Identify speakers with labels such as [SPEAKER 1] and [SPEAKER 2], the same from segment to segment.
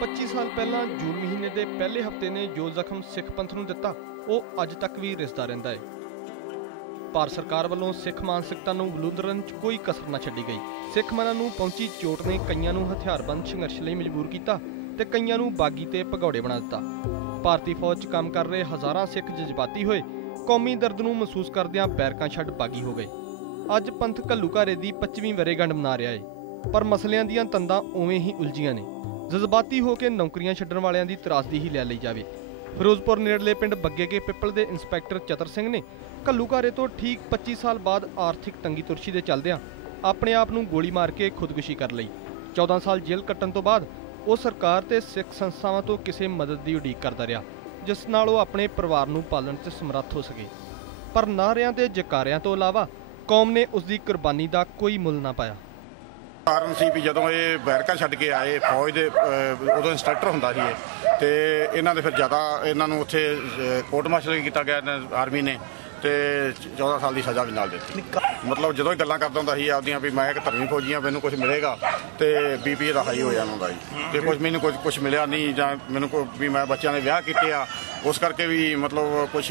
[SPEAKER 1] 25 ਸਾਲ ਪਹਿਲਾਂ ਜੂਨ ਮਹੀਨੇ ਦੇ ਪਹਿਲੇ ਹਫ਼ਤੇ ਨੇ ਜੋ ਜ਼ਖਮ ਸਿੱਖ ਪੰਥ ਨੂੰ ਦਿੱਤਾ, ਉਹ ਅੱਜ ਤੱਕ ਵੀ ਰਿਸਦਾ ਰਹਿੰਦਾ ਹੈ। ਭਾਰਤ ਸਰਕਾਰ ਵੱਲੋਂ ਸਿੱਖ ਮਾਨਸਿਕਤਾ ਨੂੰ ਵਿਲੁੰਦਰਨ 'ਚ ਕੋਈ ਕਸਰ ਨਾ ਛੱਡੀ ਗਈ। ਸਿੱਖ ਮਨਾਂ ਨੂੰ ਪਹੁੰਚੀ ਚੋਟ ਨੇ ਕਈਆਂ ਨੂੰ ਹਥਿਆਰਬੰਦ ਸੰਘਰਸ਼ ਲਈ ਮਜਬੂਰ ਕੀਤਾ ਤੇ ਕਈਆਂ ਨੂੰ ਬਾਗੀ ਤੇ ਭਗੌੜੇ ਬਣਾ ਦਿੱਤਾ। ਭਾਰਤੀ ਫੌਜ 'ਚ ਕੰਮ ਕਰ ਰਹੇ ਹਜ਼ਾਰਾਂ ਸਿੱਖ ਜਜ਼ਬਾਤੀ ਹੋਏ, ਕੌਮੀ ਦਰਦ ਨੂੰ ਮਹਿਸੂਸ ਕਰਦਿਆਂ ਬੈਰਕਾਂ ਛੱਡ ਬਾਗੀ ਹੋ ਗਏ। ਅੱਜ ਪੰਥ ਘੱਲੂਘਾਰੇ ਦੀ 25ਵੀਂ ਵਰੇਗੰਢ ਮਨਾ ਰਿਹਾ ਏ ਪਰ ਮਸਲਿਆਂ ਦੀਆਂ ਤੰਦਾਂ ਉਵੇਂ ਹੀ ਉਲਝੀਆਂ ਨੇ। ਜਜ਼ਬਾਤੀ ਹੋ ਕੇ ਨੌਕਰੀਆਂ ਛੱਡਣ ਵਾਲਿਆਂ ਦੀ ਤਰਾਸਦੀ ਹੀ ਲੈ ਲਈ ਜਾਵੇ। ਫਿਰੋਜ਼ਪੁਰ ਨੇੜਲੇ ਪਿੰਡ ਬੱਗੇ ਕੇ ਪਿੱਪਲ ਦੇ ਇੰਸਪੈਕਟਰ ਚਤਰ ਸਿੰਘ ਨੇ ਘੱਲੂਘਾਰੇ ਤੋਂ ਠੀਕ 25 ਸਾਲ ਬਾਅਦ ਆਰਥਿਕ ਤੰਗੀ ਤੁਰਸ਼ੀ ਦੇ ਚੱਲਦਿਆਂ ਆਪਣੇ ਆਪ ਨੂੰ ਗੋਲੀ ਮਾਰ ਕੇ ਖੁਦਕੁਸ਼ੀ ਕਰ ਲਈ। 14 ਸਾਲ ਜੇਲ੍ਹ ਕੱਟਣ ਤੋਂ ਬਾਅਦ ਉਹ ਸਰਕਾਰ ਤੇ ਸਿੱਖ ਸੰਸਥਾਵਾਂ ਤੋਂ ਕਿਸੇ ਮਦਦ ਦੀ ਉਡੀਕ ਕਰਦਾ ਰਿਹਾ, ਜਿਸ ਨਾਲ ਉਹ ਆਪਣੇ ਪਰਿਵਾਰ ਨੂੰ ਪਾਲਣ 'ਚ ਸਮਰੱਥ ਹੋ ਸਕੇ। ਪਰ ਨਾਅਰਿਆਂ ਤੇ ਜਕਾਰਿਆਂ ਤੋਂ ਇਲਾਵਾ ਕੌਮ ਨੇ ਉਸ ਦੀ ਕੁਰਬਾਨੀ ਦਾ ਕੋਈ ਮੁੱਲ ਨਾ ਪਾਇਆ।
[SPEAKER 2] ਕਾਰਨ ਸੀ ਵੀ ਜਦੋਂ ਇਹ ਬੈਰਕਾ ਛੱਡ ਕੇ ਆਏ ਫੌਜ ਦੇ ਉਦੋਂ ਇੰਸਟ੍ਰਕਟਰ ਹੁੰਦਾ ਸੀ ਇਹ। ਤੇ ਇਹਨਾਂ ਦੇ ਫਿਰ ਜ਼ਿਆਦਾ ਇਹਨਾਂ ਨੂੰ ਉੱਥੇ ਕੋਰਟ ਮਾਰਸ਼ਲ ਕੀਤਾ ਗਿਆ ਆਰਮੀ ਨੇ, ਤੇ 14 ਸਾਲ ਦੀ ਸਜ਼ਾ ਵੀ ਨਾਲ ਦਿੱਤੀ। ਮਤਲਬ ਜਦੋਂ ਹੀ ਗੱਲਾਂ ਕਰਦਾ ਹੁੰਦਾ ਸੀ ਆਪਦੀਆਂ ਵੀ ਮੈਂ ਇੱਕ ਧਰਮੀ ਫੌਜੀ ਆ ਮੈਨੂੰ ਕੁਝ ਮਿਲੇਗਾ, ਤੇ ਬੀਪੀ ਦਾ ਹਾਈ ਹੋ ਜਾਣਾ ਹੁੰਦਾ ਜੀ ਤੇ ਕੁਝ ਮੈਨੂੰ ਕੁਝ ਕੁਝ ਮਿਲਿਆ ਨਹੀਂ ਜਾਂ ਮੈਨੂੰ ਕੋ ਵੀ ਮੈਂ ਬੱਚਿਆਂ ਦੇ ਵਿਆਹ ਕੀਤੇ ਆ, ਉਸ ਕਰਕੇ ਵੀ ਮਤਲਬ ਕੁਝ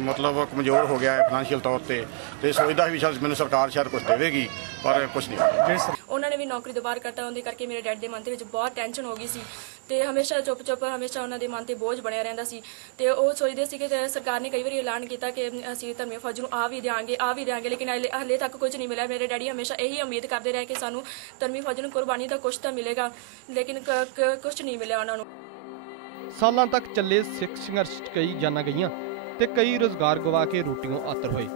[SPEAKER 2] ਮਤਲਬ ਕਮਜ਼ੋਰ ਹੋ ਗਿਆ ਹੈ ਫਾਈਨੈਂਸ਼ੀਅਲ ਤੌਰ ਤੇ। ਤੇ ਸੋਚਦਾ ਸੀ ਵੀ ਸ਼ਾਇਦ ਮੈਨੂੰ ਸਰਕਾਰ ਸ਼ਾਇਦ ਕੁਝ ਦੇਵੇਗੀ, ਪਰ ਕੁਝ ਨਹੀਂ
[SPEAKER 3] ਨੇ ਵੀ ਨੌਕਰੀ ਤੋਂ ਬਾਹਰ ਕੱਟਾ ਉਹਦੇ ਕਰਕੇ ਮੇਰੇ ਡੈਡ ਦੇ ਮਨ ਦੇ ਵਿੱਚ ਬਹੁਤ ਟੈਨਸ਼ਨ ਹੋ ਗਈ ਸੀ ਤੇ ਹਮੇਸ਼ਾ ਚੁੱਪ ਚੁੱਪ ਹਮੇਸ਼ਾ ਉਹਨਾਂ ਦੇ ਮਨ ਤੇ ਬੋਝ ਬਣਿਆ ਰਹਿੰਦਾ ਸੀ ਤੇ ਉਹ ਸੋਚਦੇ ਸੀ ਕਿ ਸਰਕਾਰ ਨੇ ਕਈ ਵਾਰੀ ਐਲਾਨ ਕੀਤਾ ਕਿ ਅਸੀਂ ਧਰਮੀ ਫੌਜ ਨੂੰ ਆ ਵੀ ਦਿਆਂਗੇ, ਆ ਵੀ ਦਿਆਂਗੇ, ਲੇਕਿਨ ਹਲੇ ਤੱਕ ਕੁਝ ਨਹੀਂ ਮਿਲਿਆ। ਮੇਰੇ ਡੈਡੀ ਹਮੇਸ਼ਾ ਇਹੀ ਉਮੀਦ ਕਰਦੇ ਰਹੇ ਕਿ ਸਾਨੂੰ ਧਰਮੀ ਫੌਜ ਨੂੰ ਕੁਰਬਾਨੀ ਦਾ ਕੁਝ ਤਾਂ ਮਿਲੇਗਾ, ਲੇਕਿਨ ਕੁਝ ਨਹੀਂ ਮਿਲਿਆ ਉਹਨਾਂ ਨੂੰ।
[SPEAKER 1] ਸਾਲਾਂ ਤੱਕ ਚੱਲੇ ਸਿੱਖ ਸੰਘਰਸ਼ ਕਈ ਜਾਨਾਂ ਗਈਆਂ ਤੇ ਕਈ ਰੋਜ਼ਗਾਰ ਗਵਾ ਕੇ ਰੋਟੀਆਂ ਆਤਰ ਹੋਏ।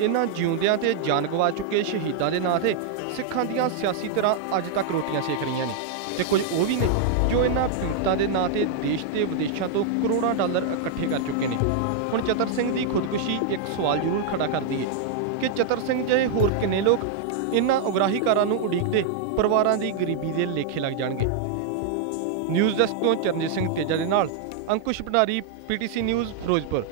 [SPEAKER 1] ਇਹਨਾਂ ਜਿਉਂਦਿਆਂ ਤੇ ਜਾਨ ਗਵਾ ਚੁੱਕੇ ਸ਼ਹੀਦਾਂ ਦੇ ਨਾਂ ਤੇ ਸਿੱਖਾਂ ਦੀਆਂ ਸਿਆਸੀ ਤਰ੍ਹਾਂ ਅੱਜ ਤੱਕ ਰੋਟੀਆਂ ਸੇਕ ਰਹੀਆਂ ਨੇ। ਤੇ ਕੁਝ ਉਹ ਵੀ ਨੇ ਜੋ ਇਹਨਾਂ ਪੀੜਤਾਂ ਦੇ ਨਾਂ ਤੇ ਦੇਸ਼ ਤੇ ਵਿਦੇਸ਼ਾਂ ਤੋਂ ਕਰੋੜਾਂ ਡਾਲਰ ਇਕੱਠੇ ਕਰ ਚੁੱਕੇ ਨੇ। ਹੁਣ ਚਤਰ ਸਿੰਘ ਦੀ ਖੁਦਕੁਸ਼ੀ ਇੱਕ ਸਵਾਲ ਜ਼ਰੂਰ ਖੜਾ ਕਰਦੀ ਹੈ ਕਿ ਚਤਰ ਸਿੰਘ ਜਿਹੇ ਹੋਰ ਕਿੰਨੇ ਲੋਕ ਇਹਨਾਂ ਉਗਰਾਹੀਕਾਰਾਂ ਨੂੰ ਉਡੀਕਦੇ ਪਰਿਵਾਰਾਂ ਦੀ ਗਰੀਬੀ ਦੇ ਲੇਖੇ ਲੱਗ ਜਾਣਗੇ? ਨਿਊਜ਼ ਡੈਸਕ ਤੋਂ ਚਰਨਜੀਤ ਸਿੰਘ ਤੇਜਾ ਦੇ ਨਾਲ ਅੰਕੁਸ਼ ਭੰਡਾਰੀ, ਪੀਟੀਸੀ ਨਿਊਜ਼, ਫਿਰੋਜ਼ਪੁਰ।